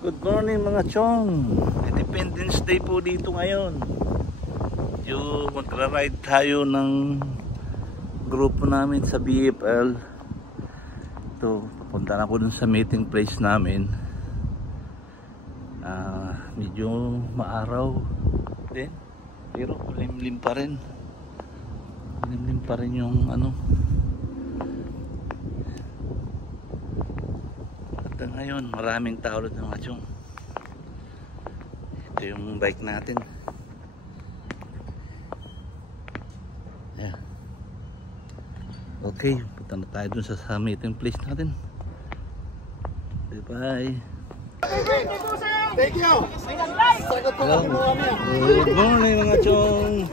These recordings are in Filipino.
Good morning mga chong. Independence Day po dito ngayon. Yung magra-ride tayo ng grupo namin sa BFL. Ito, papunta na ako dun sa meeting place namin. Medyo maaraw din, pero limlim pa rin. Limlim pa rin yung ano. Ngayon maraming tao ulit mga chong. Ito yung bike natin. Yeah. Okay, punta na tayo dun sa meeting place natin. Bye bye. Thank you. Good morning mga chong.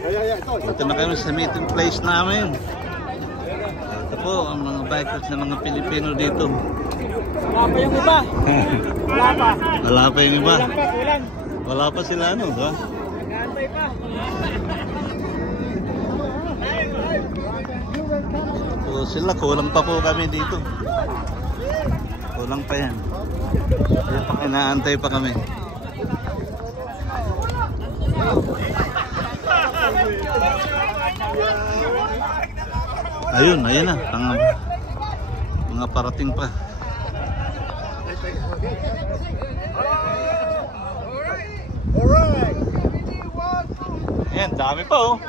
Punta na kami sa meeting place namin. Ito po ang mga bikers na mga Pilipino dito. Wala pa yung iba. Wala pa. Wala pa yung iba. Kulang. Wala pa sila ano, ha? Nag-aantay pa. So sila, kulang pa po kami dito. Kulang pa yan. Inaantay pa kami. Ayun, ayun na. Mga parating pa. Alright. Ayan, dami pa oh.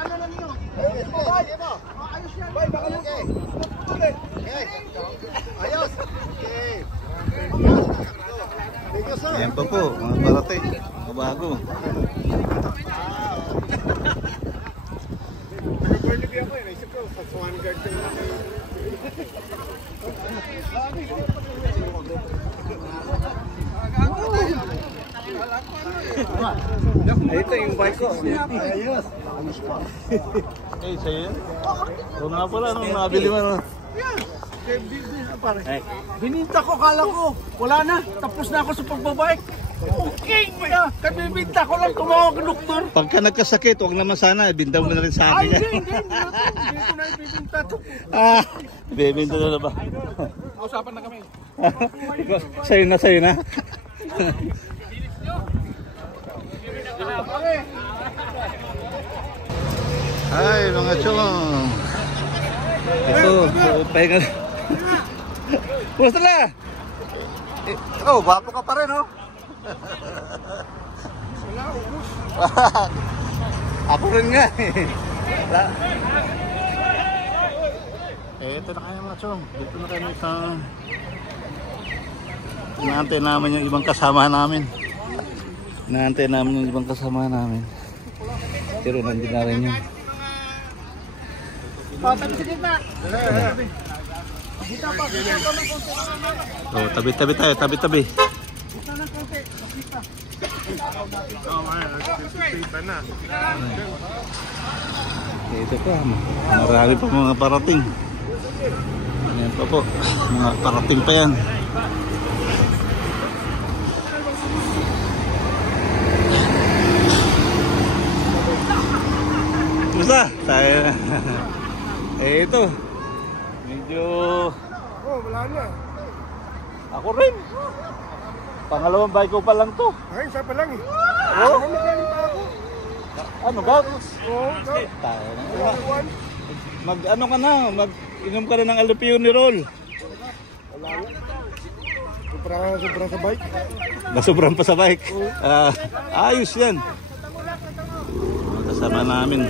Ayan pa po, mga parating. Mga bago. Ito yung bike ko. Ayos. Eh, sa'yo yan? Oo nga pala, nung nabili mo. Bininta ko, kala ko. Wala na. Tapos na ako sa pagbabike. Okay, kuya. Kabibinta ko lang, tumawag ng doktor. Pagka nagkasakit, huwag naman sana, ibinta mo na rin sa akin. Ay, hindi ko na ibibinta. Bibinta na ba? Usapan na kami. Sa'yo na. Ay, mga chong. Ito, pahinga. Basta na. Oh, bapo ka pa rin, oh. Wala, ubus. Ako rin nga, eh. Ito na kayo mga chong. Dito na kayo sa... Inaantay namin yung ibang kasama namin. Pero nandun na rin yun. Tabi sa gitna. So, tabi-tabi tayo, tabi-tabi. Ito pa, marami pa mga parating. Ayan pa po, mga parating pa yan. Basta, tayo na. Ito, medyo... Oh, wala na. Ako rin. Pangalawang bike ko pa lang to. Ay, isa pa lang eh. Oh? Magaling pa ako. Ano ba? Oo, Tayo na. Mag-ano ka na, mag-inom ka na ng allopurinol. wala na. Sobrang sa bike. Nasobrang pa sa bike. Ayos yan. Kasama namin.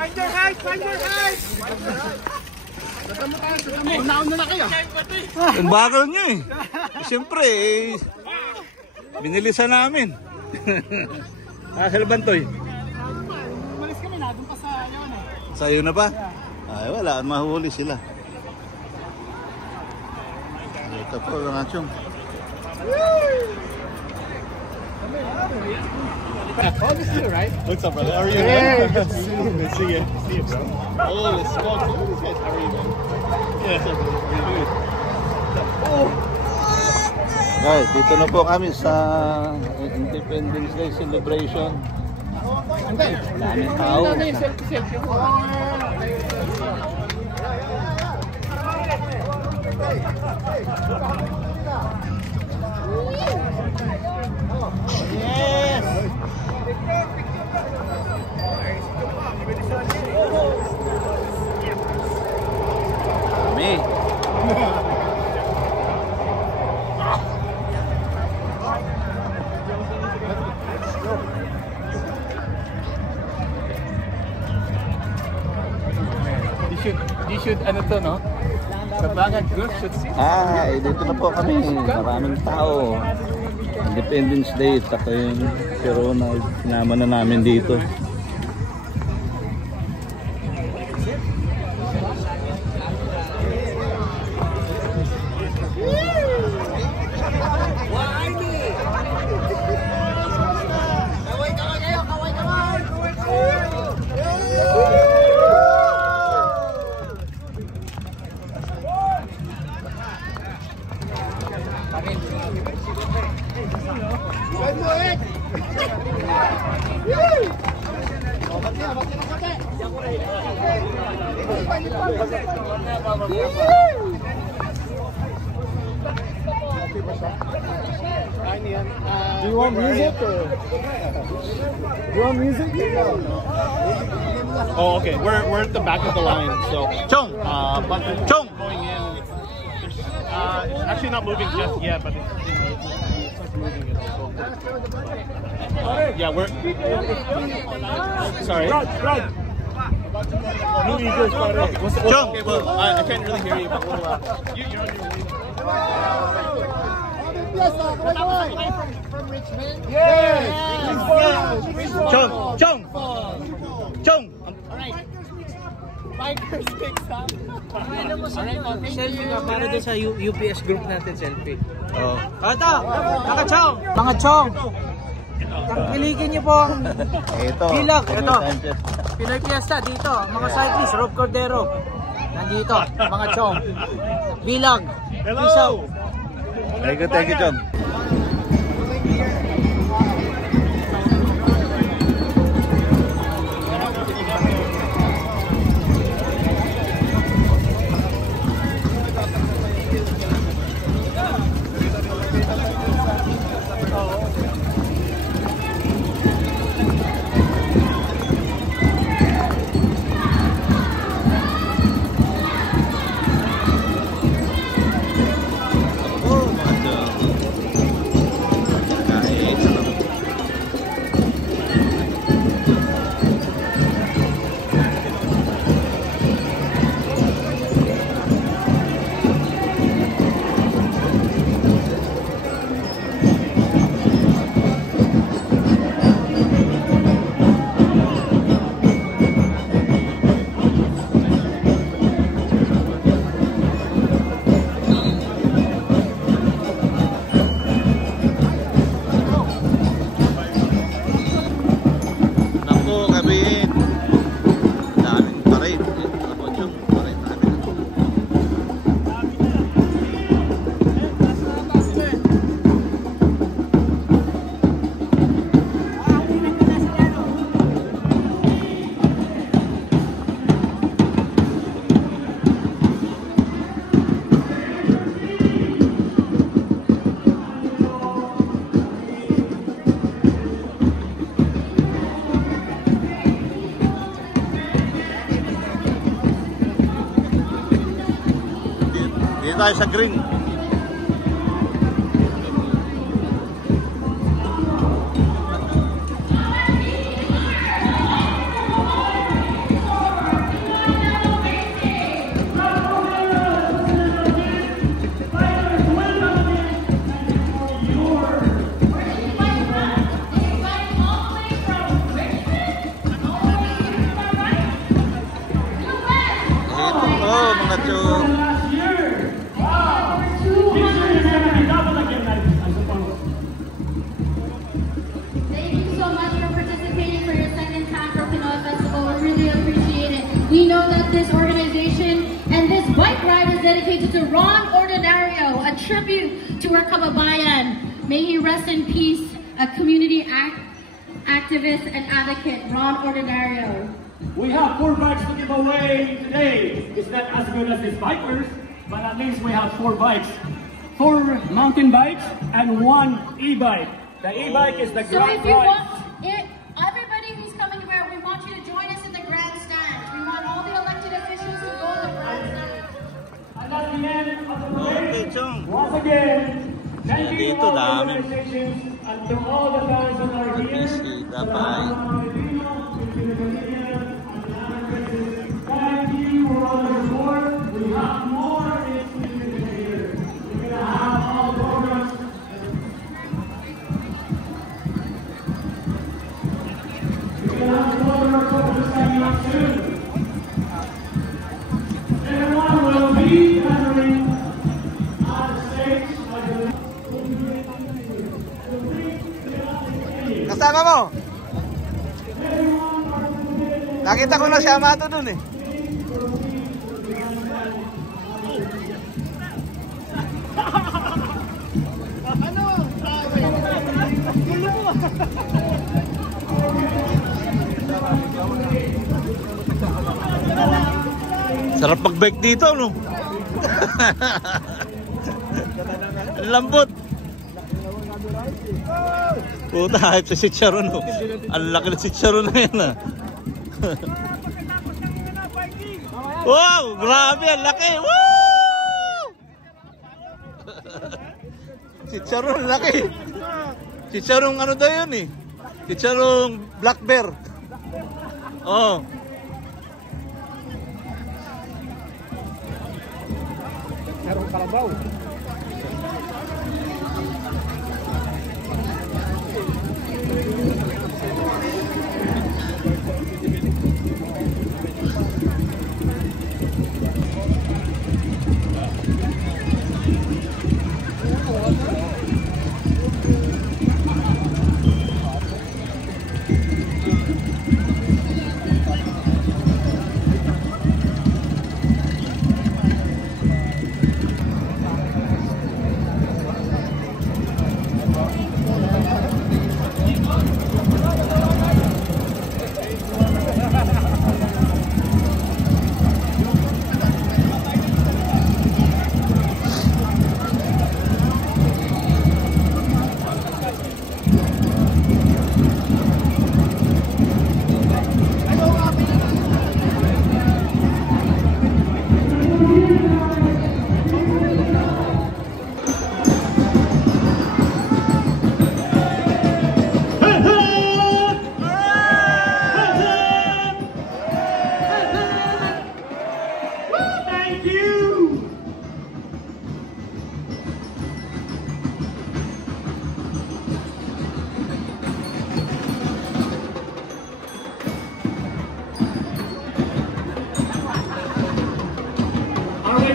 Find your height! Find your height! Unaon na kayo. Ang bagal nyo eh. Siyempre eh, binilisan namin. Saan Bantoy? Umalis kami na, doon pa sa yawan eh. Sa'yo na pa? Ay wala, mahuli sila. Ito po mga chong. Oh, this is you, right? What's up, brother? How are you, man? Good to see you. Good to see you. See you, bro. Oh, let's go. Look at these guys. How are you, man? Yeah, what's up, brother? How are you doing? Guys, dito na po kami sa Independence Day celebration. Daming tao. Selfie. Ay, dito na po kami. Maraming tao. Independence Day. Tako yung si Ronald. Sinama na namin dito. Do you want music? Or? Do you want music? Oh, okay. We're at the back of the line, so. Chong! But Chong! Going in. It's actually not moving just yet, but it's moving. Yeah, we're. Sorry. Chong! Okay, well, I can't really hear you, but we'll. You're on your way. From Richmond? Yes! Chong! Chong! Chong! Alright. Bikers picks up. Selfie ka para din sa UPS group natin, selfie. Oh. Ito! Mga chong! Mga chong! Tangkilikin niyo po. Ito. Bilag, Pinoy ito. Sanchez. Pinoy Fiesta, dito. Mga cyclist, Rob Cordero. Nandito, mga chong. Bilag. Peace out. Thank you, Chong. Tayo sa green. Mga chong. We know that this organization and this bike ride is dedicated to Ron Ordinario, a tribute to our kababayan. May he rest in peace, a community activist and advocate, Ron Ordinario. We have 4 bikes to give away today. It's not as good as these bikers, but at least we have 4 bikes. 4 mountain bikes and 1 e-bike. The e-bike is the So grand if you prize. want, everybody who's coming here, we want you to join us in the grandstand. We want all the elected officials to go to the grandstand. And at the end of the parade, Okay, Chong. once again, thank you Dito, to all the dami. organizations and to all the fans that are here. Kapay. Thank you for all the support. We have more in kasama mo? Nakita ko na si Amato dun eh. Sarap mag-bike dito, no? Lambot. Puta, hype sa Chicharon, no? Ang laki na Chicharon na yan, ah. Wow, grabe, ang laki. Woo! Chicharon, laki. Chicharon, ano daw yun, eh? Chicharon black bear. Oh. Chicharon kalabaw.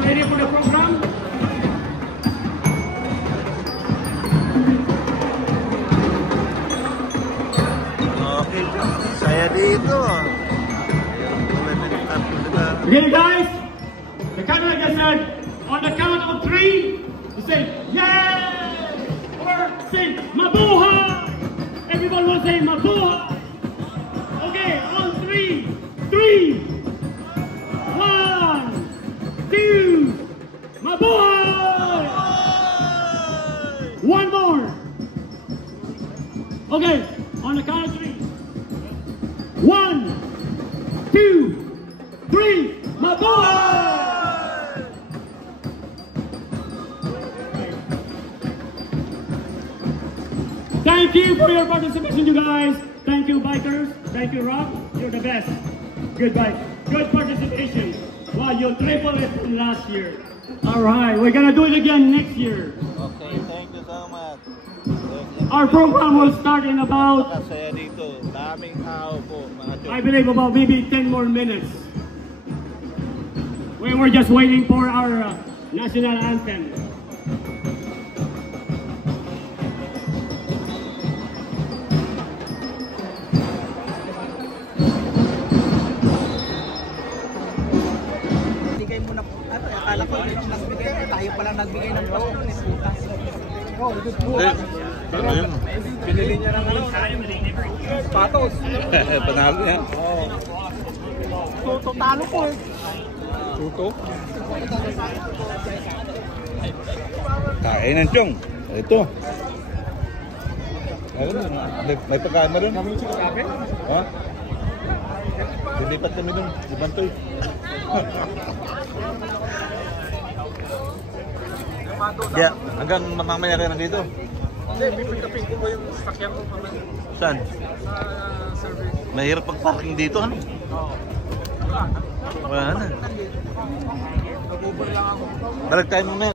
Ready for the program? Okay, saya dito. Okay, guys. The camera just said, on the count of 3, you say, yay! Or say, mabuhay! Everyone will say, mabuhay! Okay, on 3. 3, 1, 2, mabuhay! One more. Okay, on the count of 3. 1, 2, 3, mabuhay! Thank you for your participation, you guys. Thank you, bikers. Thank you, Rob. You're the best. Good bike. Good participation. Wow, you tripled it from last year. All right, we're gonna do it again next year. Okay, thank you so much. Our program will start in about, Saya dito, daming tao po, mga I believe, about maybe 10 more minutes. We're just waiting for our national anthem. Bigay mo na po. Akala ko nagbigay, tayo pala nagbigay ng pasto. Ano yun? Pinili niya ng ano? Patos. Panalo yan. Tuto, talo po eh. Tuto. Kain ng tiyong. Ito. Ayun, may pagkaan na rin. Ha? Lilipat kami dun. Ibantoy. Yeah, hanggang mamaya kayo nandito. Hindi, pipintapin ko ba yung sakyan ko mamaya? Saan? Sa service. Mahirap pag-parking dito, ano? Wala na. Nag-Uber lang ako. Balik tayo mamaya.